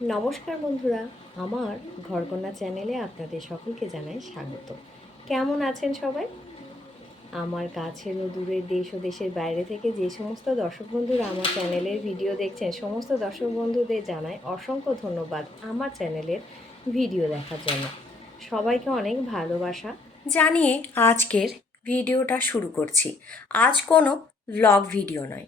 নমস্কার বন্ধুরা, আমার ঘরকন্যা চ্যানেলে আপনাদের সকলকে জানাই স্বাগত। কেমন আছেন সবাই? আমার কাছের ও দূরের দেশ ও দেশের বাইরে থেকে যে সমস্ত দর্শক বন্ধুরা আমার চ্যানেলের ভিডিও দেখছেন, সমস্ত দর্শক বন্ধুদের জানাই অসংখ্য ধন্যবাদ আমার চ্যানেলের ভিডিও দেখার জন্য। সবাইকে অনেক ভালোবাসা জানিয়ে আজকের ভিডিওটা শুরু করছি। আজ কোনো ব্লগ ভিডিও নয়।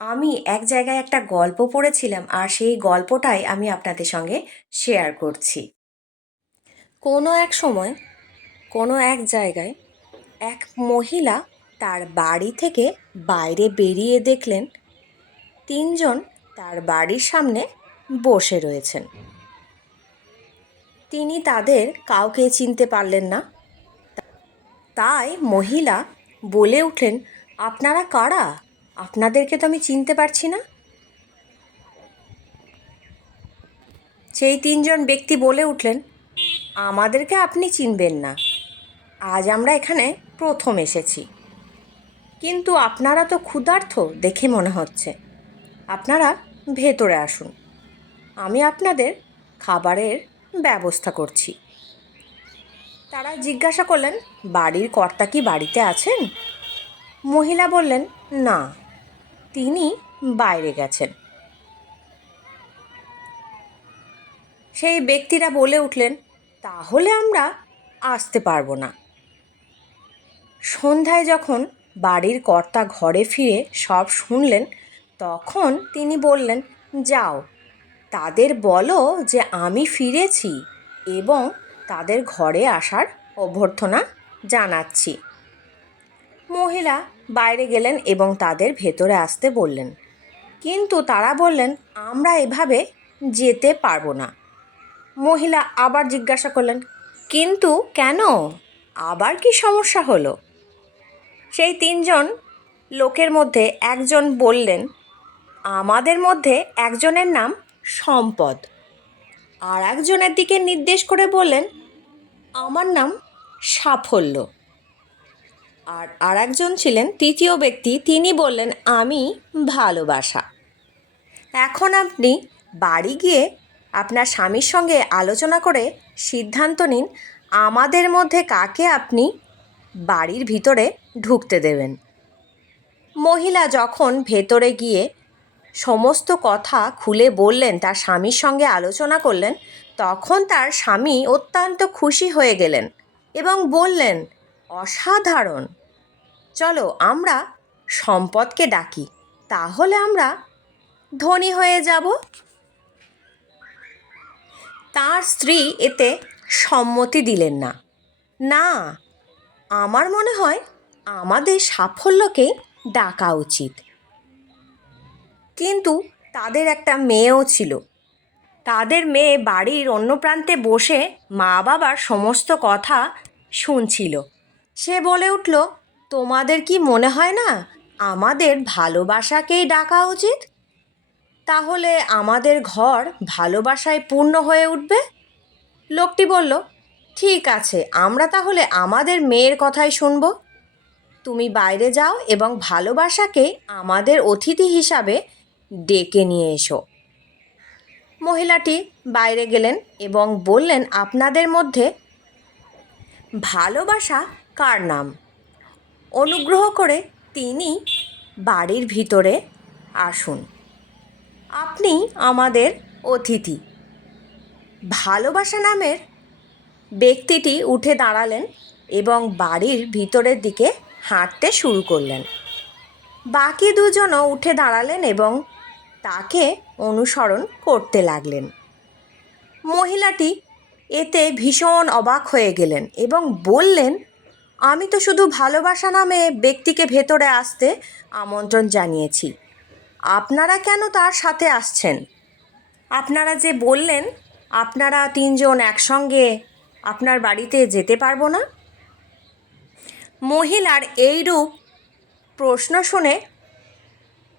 আমি এক জায়গায় একটা গল্প পড়েছিলাম আর সেই গল্পটাই আমি আপনাদের সঙ্গে শেয়ার করছি। কোনো এক সময়, কোনো এক জায়গায় এক মহিলা তার বাড়ি থেকে বাইরে বেরিয়ে দেখলেন তিনজন তার বাড়ির সামনে বসে রয়েছেন। তিনি তাদের কাউকে চিনতে পারলেন না। তাই মহিলা বলে উঠলেন, আপনারা কারা? আপনাদেরকে তো আমি চিনতে পারছি না। সেই তিনজন ব্যক্তি বলে উঠলেন, আমাদেরকে আপনি চিনবেন না। আজ আমরা এখানে প্রথম এসেছি। কিন্তু আপনারা তো ক্ষুধার্থ দেখে মনে হচ্ছে। আপনারা ভেতরে আসুন। আমি আপনাদের খাবারের ব্যবস্থা করছি। তারা জিজ্ঞাসা করলেন, বাড়ির কর্তা কি বাড়িতে আছেন? মহিলা বললেন, না। তিনি বাইরে গেছেন। সেই ব্যক্তিরা বলে উঠলেন, তাহলে আমরা আসতে পারব না। সন্ধ্যায় যখন বাড়ির কর্তা ঘরে ফিরে সব শুনলেন, তখন তিনি বললেন, যাও, তাদের বলো যে আমি ফিরেছি এবং তাদের ঘরে আসার অভ্যর্থনা জানাচ্ছি। মহিলা বাইরে গেলেন এবং তাদের ভেতরে আসতে বললেন। কিন্তু তারা বললেন, আমরা এভাবে যেতে পারব না। মহিলা আবার জিজ্ঞাসা করলেন, কিন্তু কেন? আবার কি সমস্যা হলো? সেই তিনজন লোকের মধ্যে একজন বললেন, আমাদের মধ্যে একজনের নাম সম্পদ। আর একজনের দিকে নির্দেশ করে বললেন, আমার নাম সাফল্য। আর আরেকজন ছিলেন তৃতীয় ব্যক্তি, তিনি বললেন, আমি ভালোবাসা। এখন আপনি বাড়ি গিয়ে আপনার স্বামীর সঙ্গে আলোচনা করে সিদ্ধান্ত নিন, আমাদের মধ্যে কাকে আপনি বাড়ির ভিতরে ঢুকতে দেবেন। মহিলা যখন ভেতরে গিয়ে সমস্ত কথা খুলে বললেন, তার স্বামীর সঙ্গে আলোচনা করলেন, তখন তার স্বামী অত্যন্ত খুশি হয়ে গেলেন এবং বললেন, অসাধারণ! চলো আমরা সম্পদকে ডাকি, তাহলে আমরা ধনী হয়ে যাব। তার স্ত্রী এতে সম্মতি দিলেন না। না, আমার মনে হয় আমাদের সাফল্যকে ডাকা উচিত। কিন্তু তাদের একটা মেয়েও ছিল। তাদের মেয়ে বাড়ির অন্য প্রান্তে বসে মা বাবার সমস্ত কথা শুনছিল। সে বলে উঠল তোমাদের কি মনে হয় না আমাদের ভালোবাসাকেই ডাকা উচিত? তাহলে আমাদের ঘর ভালোবাসায় পূর্ণ হয়ে উঠবে? লোকটি বলল, ঠিক আছে, আমরা তাহলে আমাদের মেয়ের কথাই শুনব। তুমি বাইরে যাও এবং ভালোবাসাকে আমাদের অতিথি হিসাবে ডেকে নিয়ে এসো। মহিলাটি বাইরে গেলেন এবং বললেন, আপনাদের মধ্যে ভালোবাসা কার নাম? অনুগ্রহ করে তিনি বাড়ির ভিতরে আসুন। আপনি আমাদের অতিথি। ভালোবাসা নামের ব্যক্তিটি উঠে দাঁড়ালেন এবং বাড়ির ভিতরের দিকে হাঁটতে শুরু করলেন। বাকি দুজনও উঠে দাঁড়ালেন এবং তাকে অনুসরণ করতে লাগলেন। মহিলাটি এতে ভীষণ অবাক হয়ে গেলেন এবং বললেন আমি তো শুধু ভালোবাসা নামে ব্যক্তিকে ভেতরে আসতে আমন্ত্রণ জানিয়েছি। আপনারা কেন তার সাথে আসছেন? আপনারা যে বললেন, আপনারা তিনজন একসঙ্গে আপনার বাড়িতে যেতে পারব না? মহিলার এইরূপ প্রশ্ন শুনে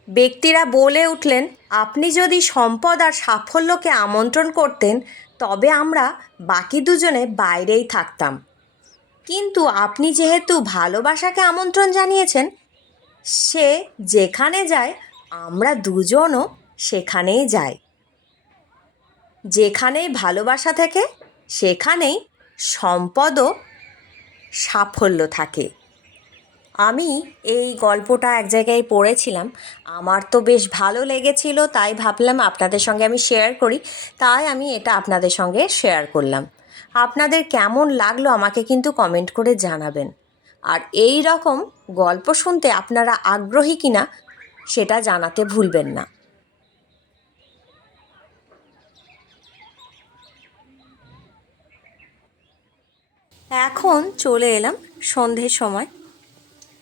ব্যক্তিরা বলে উঠলেন, আপনি যদি সম্পদ আর সাফল্যকে আমন্ত্রণ করতেন, তবে আমরা বাকি দুজনে বাইরেই থাকতাম। কিন্তু আপনি যেহেতু ভালোবাসাকে আমন্ত্রণ জানিয়েছেন, সে যেখানে যায়, আমরা দুজনও সেখানেই যাই। যেখানেই ভালোবাসা থাকে, সেখানেই সম্পদও সাফল্য থাকে। আমি এই গল্পটা এক জায়গায় পড়েছিলাম। আমার তো বেশ ভালো লেগেছিল, তাই ভাবলাম আপনাদের সঙ্গে আমি শেয়ার করি। তাই আমি এটা আপনাদের সঙ্গে শেয়ার করলাম। আপনাদের কেমন লাগল আমাকে কিন্তু কমেন্ট করে জানাবেন। আর এই রকম গল্প শুনতে আপনারা আগ্রহী কিনা, সেটা জানাতে ভুলবেন না। এখন চলে এলাম সন্ধ্যের সময়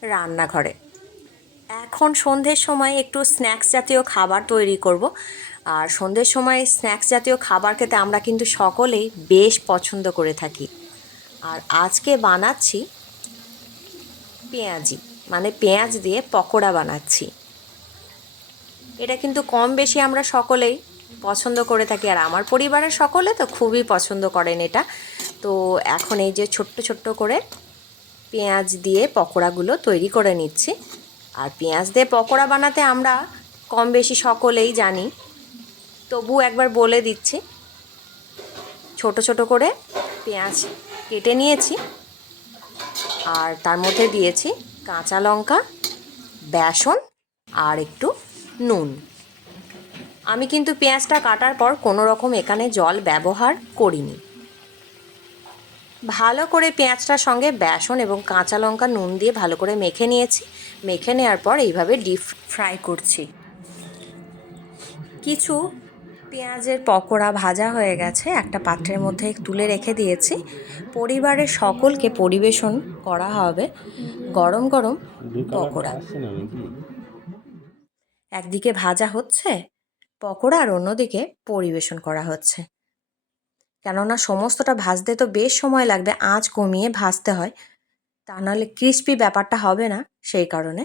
রান্নাঘরে। এখন সন্ধ্যের সময় একটু স্ন্যাক্স জাতীয় খাবার তৈরি করব। আর সন্ধ্যের সময় স্ন্যাক্স জাতীয় খাবার খেতে আমরা কিন্তু সকলেই বেশ পছন্দ করে থাকি। আর আজকে বানাচ্ছি পেঁয়াজি মানে পেঁয়াজ দিয়ে পকোড়া বানাচ্ছি। এটা কিন্তু কম বেশি আমরা সকলেই পছন্দ করে থাকি, আর আমার পরিবারের সকলে তো খুবই পছন্দ করেন এটা। তো এখন এই যে ছোট্ট ছোট্ট করে পেঁয়াজ দিয়ে পকোড়াগুলো তৈরি করে নিচ্ছি। আর পেঁয়াজ দিয়ে পকোড়া বানাতে আমরা কম বেশি সকলেই জানি তবু একবার বলে দিচ্ছি। ছোট ছোট করে পেঁয়াজ কেটে নিয়েছি আর তার মধ্যে দিয়েছি কাঁচা লঙ্কা, বেসন আর একটু নুন। আমি কিন্তু পেঁয়াজটা কাটার পর কোনো রকম এখানে জল ব্যবহার করিনি। ভালো করে পেঁয়াজটার সঙ্গে বেসন এবং কাঁচা লঙ্কা, নুন দিয়ে ভালো করে মেখে নিয়েছি। মেখে নেওয়ার পর এইভাবে ডিপ ফ্রাই করছি। কিছু পেঁয়াজের পকোড়া ভাজা হয়ে গেছে। একটা পাত্রের মধ্যে তুলে রেখে দিয়েছি। পরিবারের সকলকে পরিবেশন করা হবে। গরম গরম পকোড়া। একদিকে ভাজা হচ্ছে পকোড়া আর অন্যদিকে পরিবেশন করা হচ্ছে। কেননা সমস্তটা ভাজতে তো বেশ সময় লাগবে আঁচ কমিয়ে ভাজতে হয়। তা নাহলে ক্রিস্পি ব্যাপারটা হবে না সেই কারণে।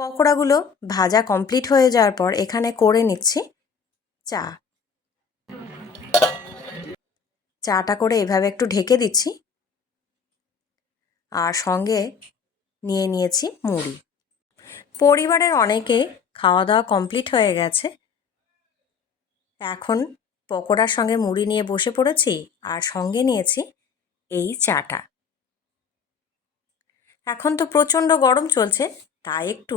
পকোড়াগুলো ভাজা কমপ্লিট হয়ে যাওয়ার পর এখানে করে নিচ্ছি চা। চাটা করে এভাবে একটু ঢেকে দিচ্ছি। আর সঙ্গে নিয়ে নিয়েছি মুড়ি। পরিবারের অনেকে খাওয়া দাওয়া কমপ্লিট হয়ে গেছে। এখন পকোড়ার সঙ্গে মুড়ি নিয়ে বসে পড়েছি আর সঙ্গে নিয়েছি এই চাটা। এখন তো প্রচণ্ড গরম চলছে। তাই একটু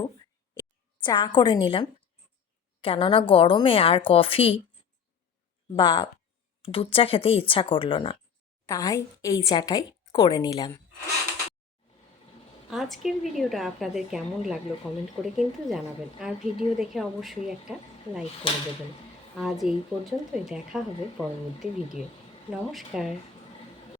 চা করে নিলাম। কেননা গরমে আর কফি বা দুধ চা খেতে ইচ্ছা করল না। তাই এই চাটাই করে নিলাম। আজকের ভিডিওটা আপনাদের কেমন লাগল কমেন্ট করে কিন্তু জানাবেন। আর ভিডিও দেখে অবশ্যই একটা লাইক করে দেবেন। আজ এই পর্যন্তই, দেখা হবে পরবর্তী ভিডিও নমস্কার।